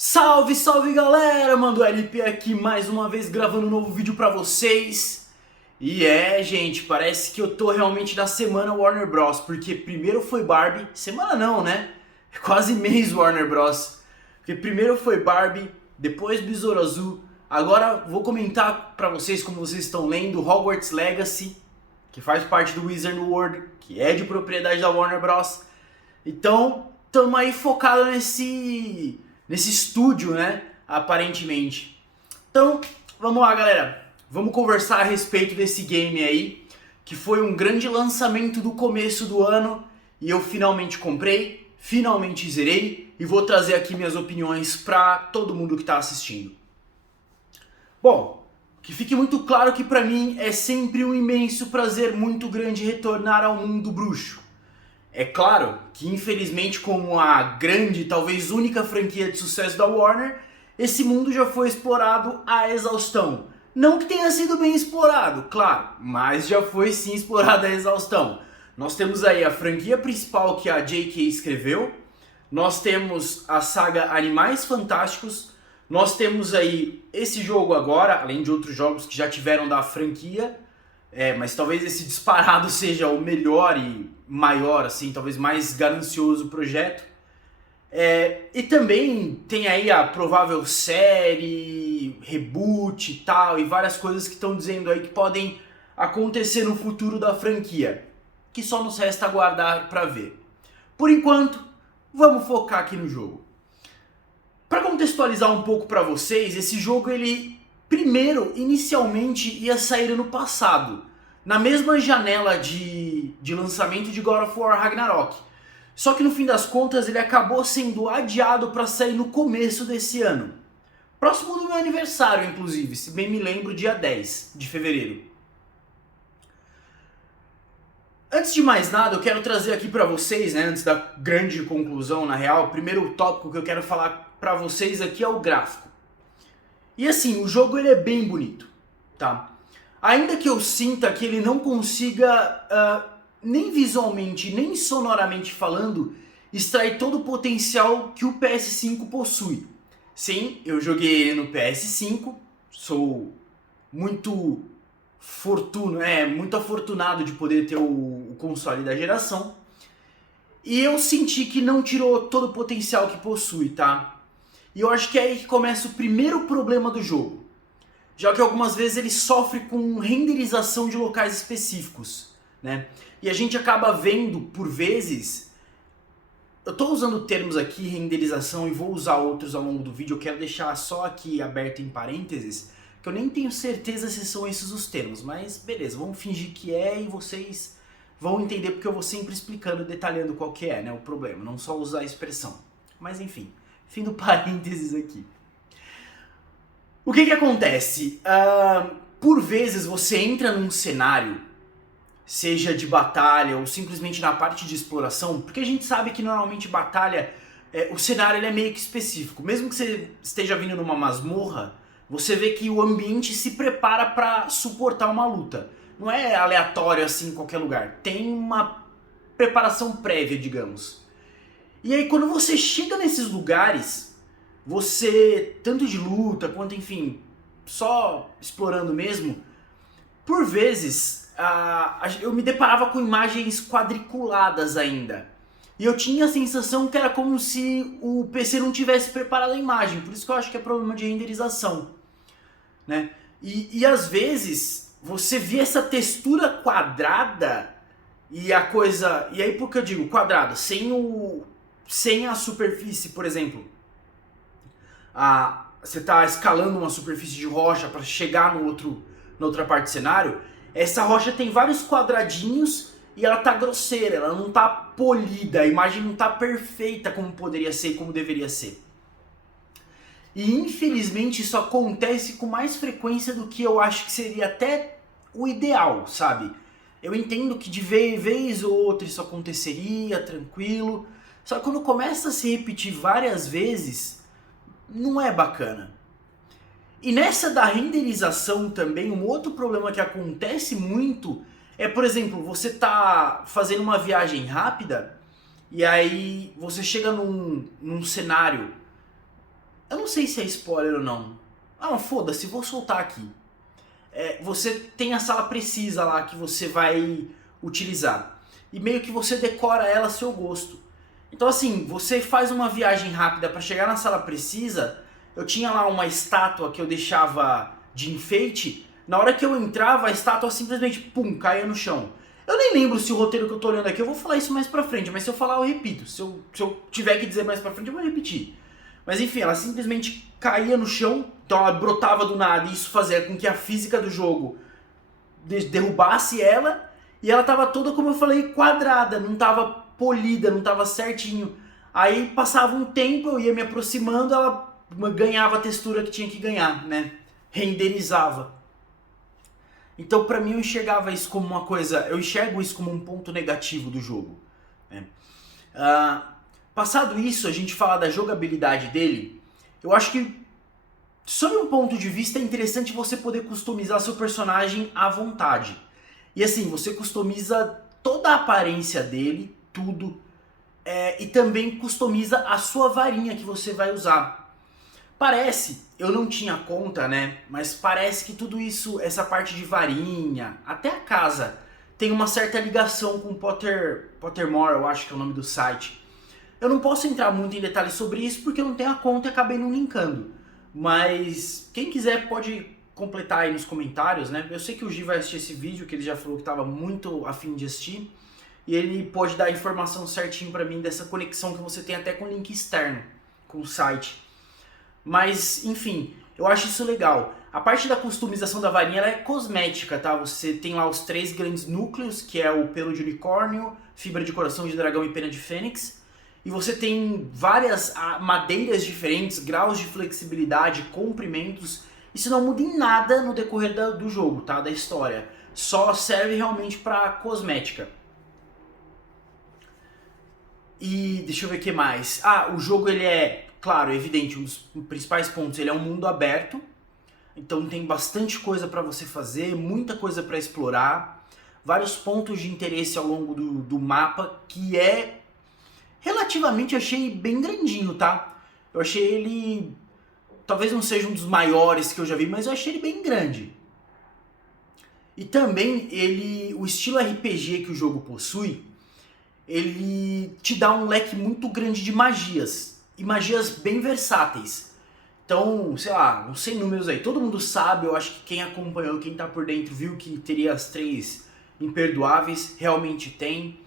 Salve, salve galera, Mando LP aqui mais uma vez gravando um novo vídeo pra vocês. E gente, parece que eu tô realmente na semana Warner Bros, porque primeiro foi Barbie, semana não, né? É quase mês Warner Bros. Porque primeiro foi Barbie, depois Besouro Azul, agora vou comentar pra vocês, como vocês estão lendo, Hogwarts Legacy, que faz parte do Wizard World, que é de propriedade da Warner Bros. Então, tamo aí focado nesse estúdio, né? Aparentemente. Então, vamos lá, galera. Vamos conversar a respeito desse game aí, que foi um grande lançamento do começo do ano e eu finalmente comprei, finalmente zerei e vou trazer aqui minhas opiniões para todo mundo que está assistindo. Bom, que fique muito claro que para mim é sempre um imenso prazer muito grande retornar ao mundo bruxo. É claro que, infelizmente, como a grande, talvez única franquia de sucesso da Warner, esse mundo já foi explorado à exaustão. Não que tenha sido bem explorado, claro, mas já foi sim explorado à exaustão. Nós temos aí a franquia principal que a J.K. escreveu, nós temos a saga Animais Fantásticos, nós temos aí esse jogo agora, além de outros jogos que já tiveram da franquia, mas talvez esse disparado seja o melhor e maior, assim, talvez mais ganancioso projeto. E também tem aí a provável série, reboot e tal, e várias coisas que estão dizendo aí que podem acontecer no futuro da franquia, que só nos resta aguardar para ver. Por enquanto, vamos focar aqui no jogo. Para contextualizar um pouco para vocês, esse jogo ele primeiro, inicialmente, ia sair ano passado, na mesma janela de lançamento de God of War Ragnarok. Só que no fim das contas ele acabou sendo adiado para sair no começo desse ano. Próximo do meu aniversário, inclusive, se bem me lembro, dia 10 de fevereiro. Antes de mais nada, eu quero trazer aqui para vocês, né, antes da grande conclusão, na real, o primeiro tópico que eu quero falar para vocês aqui é o gráfico. E assim, o jogo ele é bem bonito, tá? Ainda que eu sinta que ele não consiga, nem visualmente, nem sonoramente falando, extrair todo o potencial que o PS5 possui. Sim, eu joguei ele no PS5, sou muito muito afortunado de poder ter o console da geração. E eu senti que não tirou todo o potencial que possui, tá? E eu acho que é aí que começa o primeiro problema do jogo, já que algumas vezes ele sofre com renderização de locais específicos, né? E a gente acaba vendo, por vezes, eu estou usando termos aqui, renderização, e vou usar outros ao longo do vídeo, eu quero deixar só aqui aberto em parênteses, que eu nem tenho certeza se são esses os termos, mas beleza, vamos fingir que é e vocês vão entender porque eu vou sempre explicando, detalhando qual que é, né, o problema, não só usar a expressão. Mas enfim, fim do parênteses aqui. O que acontece? Por vezes você entra num cenário, seja de batalha ou simplesmente na parte de exploração, porque a gente sabe que normalmente batalha, o cenário ele é meio que específico. Mesmo que você esteja vindo numa masmorra, você vê que o ambiente se prepara para suportar uma luta. Não é aleatório assim em qualquer lugar, tem uma preparação prévia, digamos. E aí quando você chega nesses lugares, você, tanto de luta quanto, enfim, só explorando mesmo, por vezes eu me deparava com imagens quadriculadas ainda. E eu tinha a sensação que era como se o PC não tivesse preparado a imagem, por isso que eu acho que é problema de renderização, né? E às vezes você vê essa textura quadrada e a coisa... E aí por que eu digo quadrada? Sem a superfície, por exemplo. Você está escalando uma superfície de rocha para chegar na outra parte do cenário. Essa rocha tem vários quadradinhos e ela tá grosseira, ela não tá polida, a imagem não tá perfeita como poderia ser, como deveria ser. E infelizmente isso acontece com mais frequência do que eu acho que seria até o ideal, sabe? Eu entendo que de vez ou outra isso aconteceria, tranquilo, só que quando começa a se repetir várias vezes, não é bacana. E nessa da renderização também, um outro problema que acontece muito é, por exemplo, você tá fazendo uma viagem rápida e aí você chega num cenário, eu sei se é spoiler ou não. Ah, não, foda-se, vou soltar aqui. Você tem a sala precisa lá que você vai utilizar. E meio que você decora ela a seu gosto. Então assim, você faz uma viagem rápida para chegar na sala precisa. Eu tinha lá uma estátua que eu deixava de enfeite. Na hora que eu entrava, a estátua simplesmente, pum, caía no chão. Eu nem lembro se o roteiro que eu tô olhando aqui, eu vou falar isso mais pra frente, mas se eu falar eu repito. Se eu tiver que dizer mais pra frente, eu vou repetir. Mas enfim, ela simplesmente caía no chão, então ela brotava do nada e isso fazia com que a física do jogo derrubasse ela. E ela tava toda, como eu falei, quadrada, não tava polida, não tava certinho. Aí passava um tempo, eu ia me aproximando, ela ganhava a textura que tinha que ganhar, né? Renderizava. Então pra mim eu enxergava isso como uma coisa, eu enxergo isso como um ponto negativo do jogo, né? Passado isso, a gente fala da jogabilidade dele. Eu acho que, sob um ponto de vista, é interessante você poder customizar seu personagem à vontade. E assim, você customiza toda a aparência dele, tudo, e também customiza a sua varinha que você vai usar. Parece, eu não tinha conta, né, mas parece que tudo isso, essa parte de varinha, até a casa, tem uma certa ligação com Pottermore, eu acho que é o nome do site. Eu não posso entrar muito em detalhes sobre isso porque eu não tenho a conta e acabei não linkando. Mas quem quiser pode completar aí nos comentários, né? Eu sei que o Gi vai assistir esse vídeo, que ele já falou que estava muito afim de assistir. E ele pode dar a informação certinho pra mim dessa conexão que você tem até com o link externo, com o site. Mas, enfim, eu acho isso legal. A parte da customização da varinha ela é cosmética, tá? Você tem lá os 3 grandes núcleos, que é o pelo de unicórnio, fibra de coração de dragão e pena de fênix. E você tem várias madeiras diferentes, graus de flexibilidade, comprimentos. Isso não muda em nada no decorrer do jogo, tá? Da história. Só serve realmente pra cosmética. E deixa eu ver o que mais. O jogo ele é, claro, evidente, um dos principais pontos. Ele é um mundo aberto. Então tem bastante coisa pra você fazer, muita coisa pra explorar. Vários pontos de interesse ao longo do mapa, que relativamente achei bem grandinho, tá? Eu achei ele, talvez não seja um dos maiores que eu já vi, mas eu achei ele bem grande. E também o estilo RPG que o jogo possui, ele te dá um leque muito grande de magias, e magias bem versáteis. Então, sei lá, não sei números aí, todo mundo sabe, eu acho que quem acompanhou, quem tá por dentro, viu que teria as 3 imperdoáveis, realmente tem.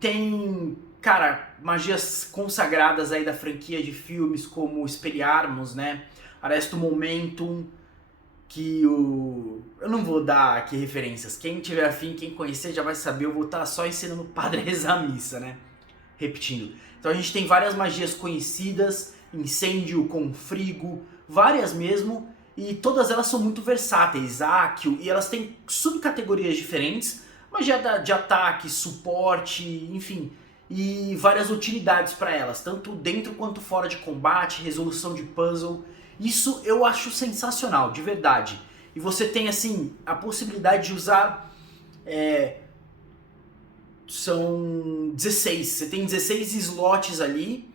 Tem, cara, magias consagradas aí da franquia de filmes como Expelliarmus, né? Arresto Momentum, que eu não vou dar aqui referências. Quem tiver afim, quem conhecer já vai saber, eu vou estar só ensinando o padre a rezar a missa, né? Repetindo. Então a gente tem várias magias conhecidas, incêndio, confrigo, várias mesmo, e todas elas são muito versáteis, Accio, e elas têm subcategorias diferentes, magia de ataque, suporte, enfim, e várias utilidades para elas, tanto dentro quanto fora de combate, resolução de puzzle. Isso eu acho sensacional, de verdade. E você tem assim a possibilidade de usar, são 16, você tem 16 slots ali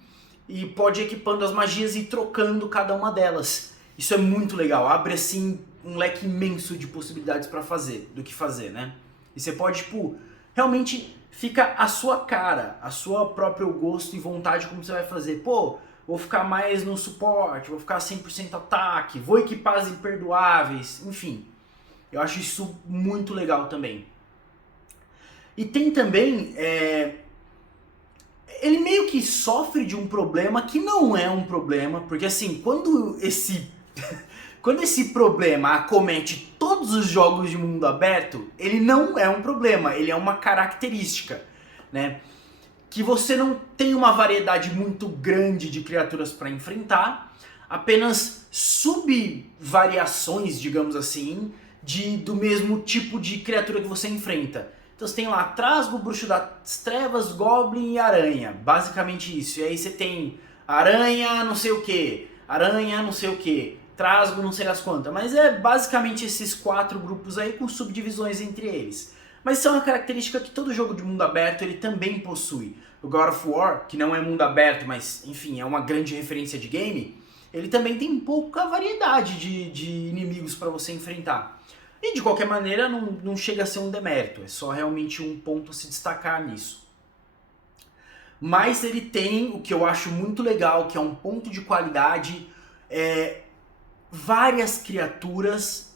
e pode ir equipando as magias e trocando cada uma delas. Isso é muito legal, abre assim um leque imenso de possibilidades para fazer, do que fazer, né? E você pode, tipo, realmente fica a sua cara, a sua próprio gosto e vontade como você vai fazer. Pô, vou ficar mais no suporte, vou ficar 100% ataque, vou equipar as imperdoáveis, enfim. Eu acho isso muito legal também. E tem também, ele meio que sofre de um problema que não é um problema, porque assim, quando esse problema acomete todos os jogos de mundo aberto, ele não é um problema, ele é uma característica, né? Que você não tem uma variedade muito grande de criaturas para enfrentar, apenas subvariações, digamos assim, do mesmo tipo de criatura que você enfrenta. Então você tem lá Trasgo, Bruxo das Trevas, Goblin e Aranha, basicamente isso. E aí você tem Aranha não sei o que, Aranha não sei o que, Trasgo não sei das quantas, mas é basicamente esses 4 grupos aí com subdivisões entre eles. Mas isso é uma característica que todo jogo de mundo aberto ele também possui. o God of War, que não é mundo aberto, mas enfim, é uma grande referência de game, ele também tem pouca variedade de inimigos para você enfrentar. E de qualquer maneira não chega a ser um demérito, é só realmente um ponto a se destacar nisso. Mas ele tem o que eu acho muito legal, que é um ponto de qualidade, várias criaturas,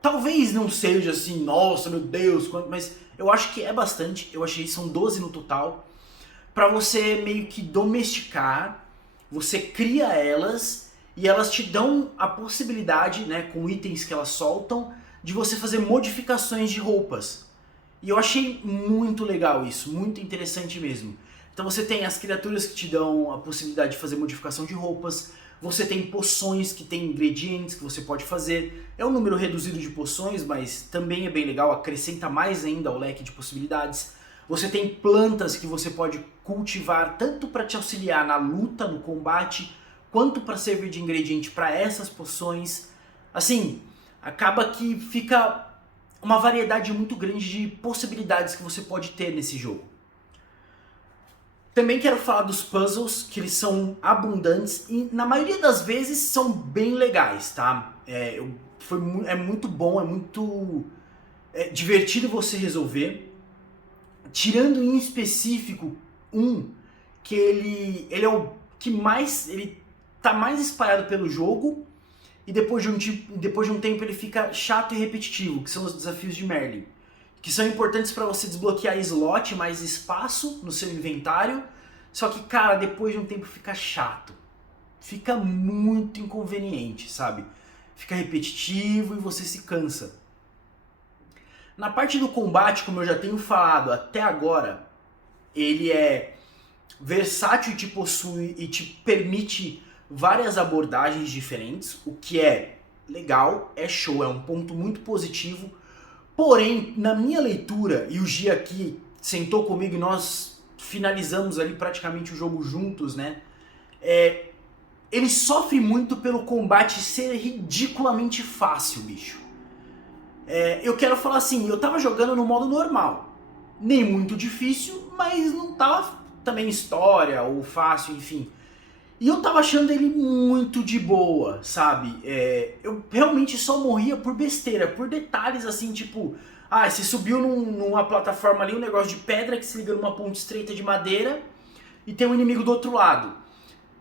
talvez não seja assim, nossa, meu Deus, mas eu acho que é bastante, eu achei que são 12 no total, para você meio que domesticar, você cria elas e elas te dão a possibilidade, né, com itens que elas soltam, de você fazer modificações de roupas. E eu achei muito legal isso, muito interessante mesmo. Então você tem as criaturas que te dão a possibilidade de fazer modificação de roupas, você tem poções que tem ingredientes que você pode fazer. É um número reduzido de poções, mas também é bem legal, acrescenta mais ainda ao leque de possibilidades. Você tem plantas que você pode cultivar tanto para te auxiliar na luta, no combate, quanto para servir de ingrediente para essas poções. Assim, acaba que fica uma variedade muito grande de possibilidades que você pode ter nesse jogo. Também quero falar dos puzzles, que eles são abundantes e na maioria das vezes são bem legais, tá? É muito bom, é muito divertido você resolver. Tirando em específico que ele é o que mais, ele tá mais espalhado pelo jogo e depois de um tempo ele fica chato e repetitivo, que são os desafios de Merlin, que são importantes para você desbloquear slot, mais espaço no seu inventário, só que, cara, depois de um tempo fica chato, fica muito inconveniente, sabe? Fica repetitivo e você se cansa. Na parte do combate, como eu já tenho falado até agora, ele é versátil e te possui e te permite várias abordagens diferentes, o que é legal, é show, é um ponto muito positivo. Porém, na minha leitura, e o Gia aqui sentou comigo e nós finalizamos ali praticamente o jogo juntos, né? Ele sofre muito pelo combate ser ridiculamente fácil, bicho. Eu quero falar assim, eu tava jogando no modo normal. Nem muito difícil, mas não tava também história ou fácil, enfim. E eu tava achando ele muito de boa, sabe? Eu realmente só morria por besteira, por detalhes assim, tipo... você subiu numa plataforma ali, um negócio de pedra que se liga numa ponte estreita de madeira e tem um inimigo do outro lado.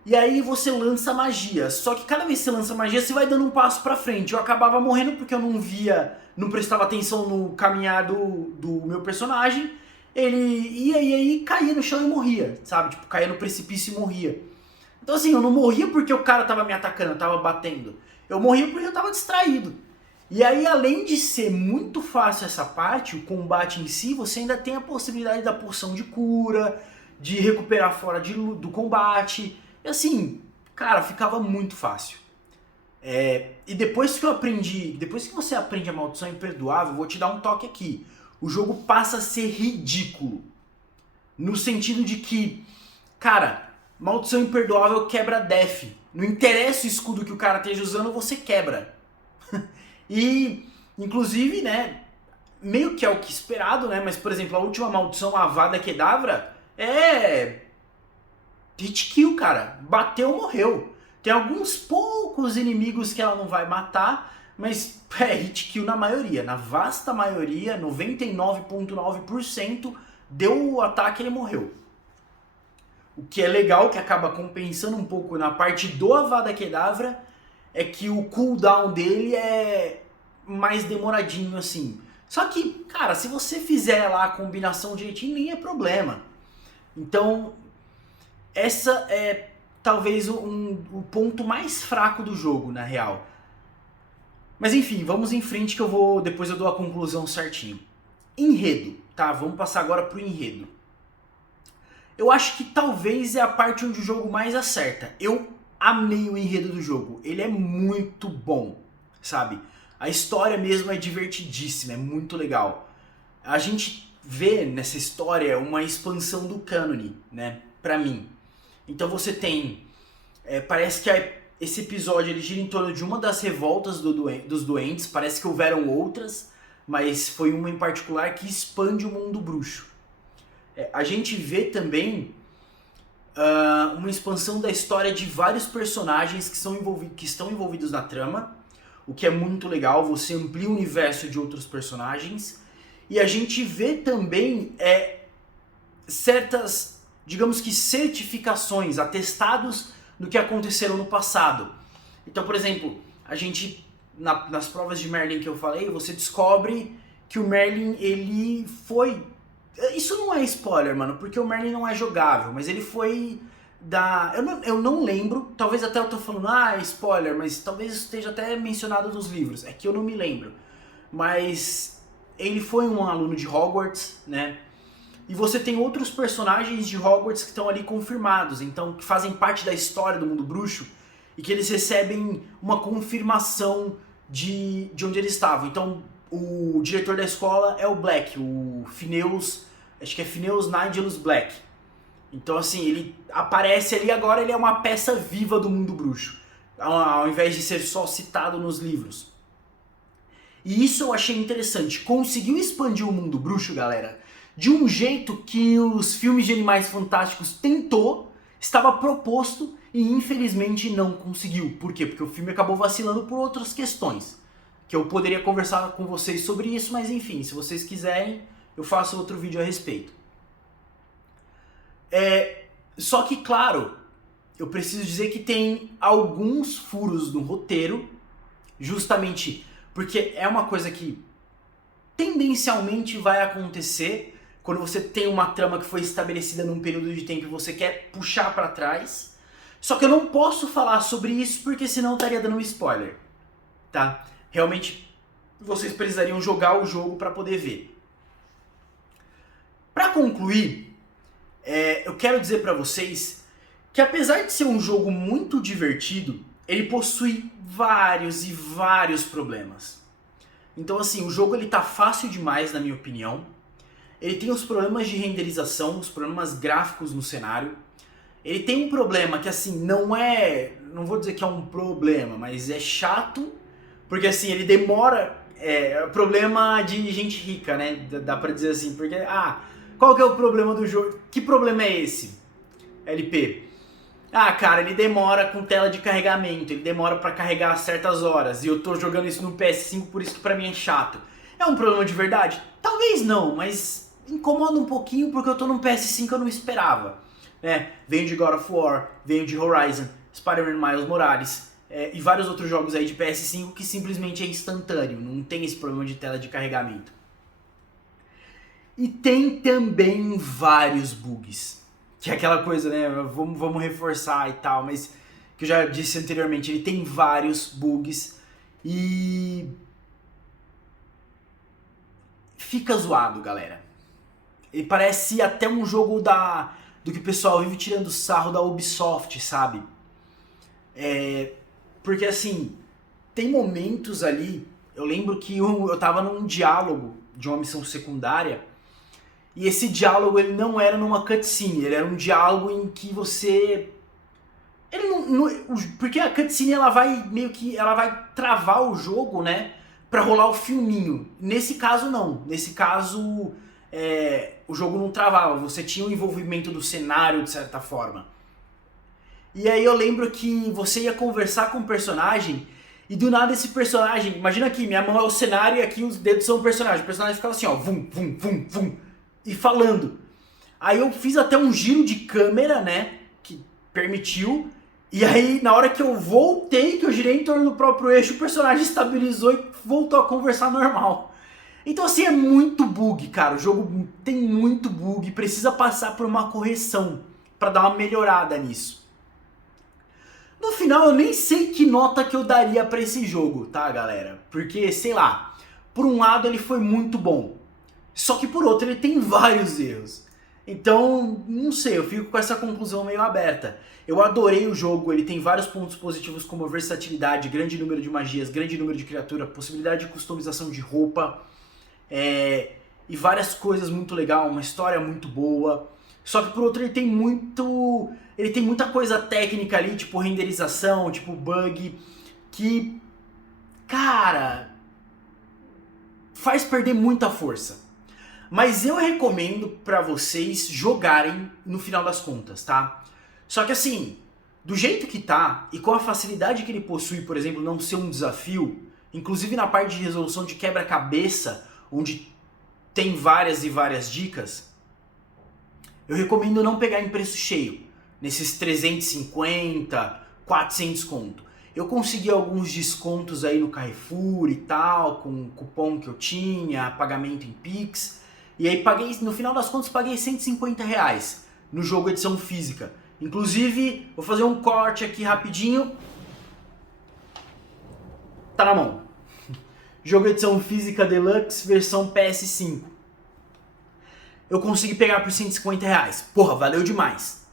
E aí você lança magia, só que cada vez que você lança magia, você vai dando um passo pra frente. Eu acabava morrendo porque eu não prestava atenção no caminhar do meu personagem. Ele ia e aí caía no chão e morria, sabe? Tipo, caía no precipício e morria. Então assim, eu não morria porque o cara tava me atacando, tava batendo. Eu morria porque eu tava distraído. E aí, além de ser muito fácil essa parte, o combate em si, você ainda tem a possibilidade da poção de cura, de recuperar fora do combate. E assim, cara, ficava muito fácil. E depois que você aprende a Maldição Imperdoável, eu vou te dar um toque aqui. O jogo passa a ser ridículo. No sentido de que, cara, Maldição Imperdoável quebra def. Não interessa o escudo que o cara esteja usando, você quebra. E, inclusive, né, meio que é o que esperado, né, mas, por exemplo, a última maldição, a Avada Kedavra, é hit kill, cara. Bateu, morreu. Tem alguns poucos inimigos que ela não vai matar, mas é hit kill na maioria. Na vasta maioria, 99,9%, deu o ataque e ele morreu. O que é legal, que acaba compensando um pouco na parte do Avada Kedavra, é que o cooldown dele é mais demoradinho assim. Só que, cara, se você fizer lá a combinação direitinho, nem é problema. Então, essa é talvez o ponto mais fraco do jogo, na real. Mas enfim, vamos em frente que depois eu dou a conclusão certinho. Enredo, tá? Vamos passar agora pro enredo. Eu acho que talvez é a parte onde o jogo mais acerta. Eu amei o enredo do jogo. Ele é muito bom, sabe? A história mesmo é divertidíssima, é muito legal. A gente vê nessa história uma expansão do cânone, né? Pra mim. Então você tem... parece que esse episódio ele gira em torno de uma das revoltas dos doentes. Parece que houveram outras, mas foi uma em particular que expande o mundo bruxo. A gente vê também uma expansão da história de vários personagens que estão envolvidos na trama, o que é muito legal, você amplia o universo de outros personagens, e a gente vê também certas, digamos que certificações, atestados do que aconteceram no passado. Então, por exemplo, a gente, nas provas de Merlin que eu falei, você descobre que o Merlin, ele foi... Isso não é spoiler, mano, porque o Merlin não é jogável, mas ele foi da... Eu não lembro, talvez até eu tô falando, spoiler, mas talvez isso esteja até mencionado nos livros, é que eu não me lembro. Mas ele foi um aluno de Hogwarts, né? E você tem outros personagens de Hogwarts que estão ali confirmados, então que fazem parte da história do mundo bruxo e que eles recebem uma confirmação de onde eles estavam. Então o diretor da escola é o Black, o Phineas, acho que é Phineas Nigellus Black. Então assim, ele aparece ali agora, ele é uma peça viva do mundo bruxo, ao invés de ser só citado nos livros. E isso eu achei interessante, conseguiu expandir o mundo bruxo, galera, de um jeito que os filmes de Animais Fantásticos tentou, estava proposto e infelizmente não conseguiu. Por quê? Porque o filme acabou vacilando por outras questões, que eu poderia conversar com vocês sobre isso, mas enfim, se vocês quiserem, eu faço outro vídeo a respeito. Só que, claro, eu preciso dizer que tem alguns furos no roteiro, justamente porque é uma coisa que tendencialmente vai acontecer quando você tem uma trama que foi estabelecida num período de tempo e você quer puxar pra trás. Só que eu não posso falar sobre isso porque senão eu estaria dando um spoiler, tá? Realmente, vocês precisariam jogar o jogo pra poder ver. Pra concluir, eu quero dizer pra vocês que apesar de ser um jogo muito divertido, ele possui vários e vários problemas. Então assim, o jogo ele tá fácil demais na minha opinião. Ele tem os problemas de renderização, os problemas gráficos no cenário. Ele tem um problema que assim, não vou dizer que é um problema, mas é chato, porque assim, ele demora, problema de gente rica, né, dá pra dizer assim, porque, qual que é o problema do jogo? Que problema é esse, LP? Cara, ele demora com tela de carregamento, ele demora pra carregar certas horas, e eu tô jogando isso no PS5, por isso que pra mim é chato. É um problema de verdade? Talvez não, mas incomoda um pouquinho porque eu tô no PS5 eu não esperava. Venho de God of War, venho de Horizon, Spider-Man Miles Morales e vários outros jogos aí de PS5 que simplesmente é instantâneo, não tem esse problema de tela de carregamento. E tem também vários bugs, que é aquela coisa, né, vamos reforçar e tal, mas que eu já disse anteriormente, ele tem vários bugs e fica zoado, galera. Ele parece até um jogo do que o pessoal vive tirando sarro da Ubisoft, sabe? Porque assim, tem momentos ali, eu lembro que eu tava num diálogo de uma missão secundária, e esse diálogo ele não era numa cutscene, ele era um diálogo em que você... porque a cutscene ela vai meio que, ela vai travar o jogo, né? Pra rolar o filminho. Nesse caso não, nesse caso o jogo não travava, você tinha o envolvimento do cenário de certa forma. E aí eu lembro que você ia conversar com o personagem e do nada esse personagem, imagina aqui, minha mão é o cenário e aqui os dedos são o personagem ficava assim, ó, vum, vum, vum, vum, e falando. Aí eu fiz até um giro de câmera, né, que permitiu, e aí na hora que eu voltei, que eu girei em torno do próprio eixo, o personagem estabilizou e voltou a conversar normal. Então assim, é muito bug, cara, o jogo tem muito bug, precisa passar por uma correção pra dar uma melhorada nisso. No final eu nem sei que nota que eu daria pra esse jogo, tá galera? Porque, sei lá, por um lado ele foi muito bom, só que por outro ele tem vários erros. Então, não sei, eu fico com essa conclusão meio aberta. Eu adorei o jogo, ele tem vários pontos positivos como versatilidade, grande número de magias, grande número de criatura, possibilidade de customização de roupa, e várias coisas muito legais, uma história muito boa. Só que por outro ele tem muita coisa técnica ali, tipo renderização, tipo bug, que, cara, faz perder muita força. Mas eu recomendo pra vocês jogarem no final das contas, tá? Só que assim, do jeito que tá, e com a facilidade que ele possui, por exemplo, não ser um desafio, inclusive na parte de resolução de quebra-cabeça, onde tem várias e várias dicas, eu recomendo não pegar em preço cheio, nesses 350, 400 conto. Eu consegui alguns descontos aí no Carrefour e tal, com o cupom que eu tinha, pagamento em Pix, e aí paguei, no final das contas, paguei 150 reais no jogo edição física. Inclusive, vou fazer um corte aqui rapidinho. Tá na mão. Jogo edição física Deluxe, versão PS5. Eu consegui pegar por 150 reais. Porra, valeu demais.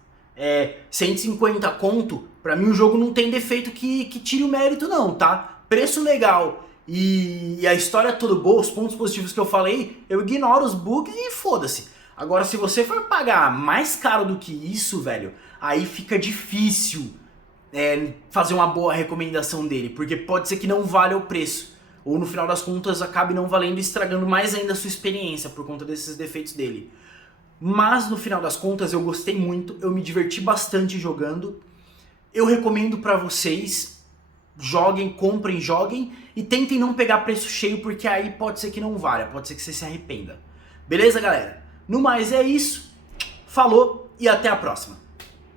150 conto, pra mim o jogo não tem defeito que tire o mérito não, tá? Preço legal e a história toda boa, os pontos positivos que eu falei, eu ignoro os bugs e foda-se. Agora, se você for pagar mais caro do que isso, velho, aí fica difícil fazer uma boa recomendação dele, porque pode ser que não valha o preço. Ou no final das contas acabe não valendo e estragando mais ainda a sua experiência por conta desses defeitos dele. Mas no final das contas eu gostei muito, eu me diverti bastante jogando. Eu recomendo pra vocês, joguem, comprem, joguem e tentem não pegar preço cheio, porque aí pode ser que não valha, pode ser que você se arrependa. Beleza, galera? No mais é isso, falou e até a próxima.